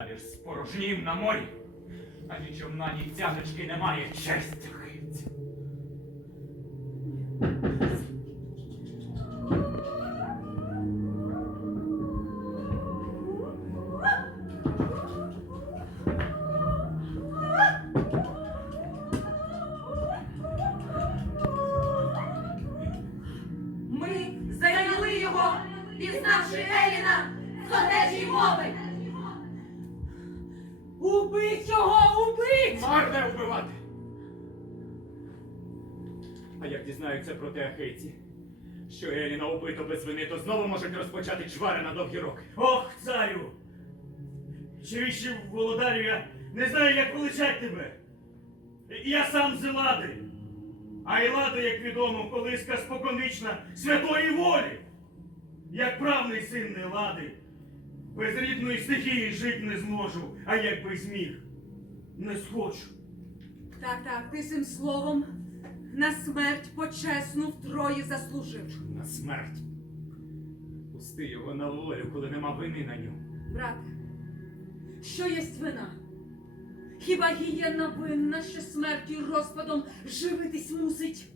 Далі ж спорожнім на морі, а ні човна, ні цяточки немає честь хитця. Ми зайняли його, пізнавши Еліна з одежі мови. Убить його, убить! Марне вбивати! А як дізнаються про те ахейці, що Еліна убито без вини, то знову можуть розпочати чвари на довгі роки. Ох, царю! Чиріщів володарю, я не знаю, як величать тебе. Я сам з Елади. А Елада, як відомо, колиска споконвічна святої волі. Як правний син Елади, без рідної стихії жить не зможу, а якби зміг, не схочу. Так, так, ти цим словом на смерть почесну втрої заслужив. На смерть. Пусти його на волю, коли нема вини на ньому. Брате, що єсть вина? Хіба гієна винна, що смертю розпадом живитись мусить?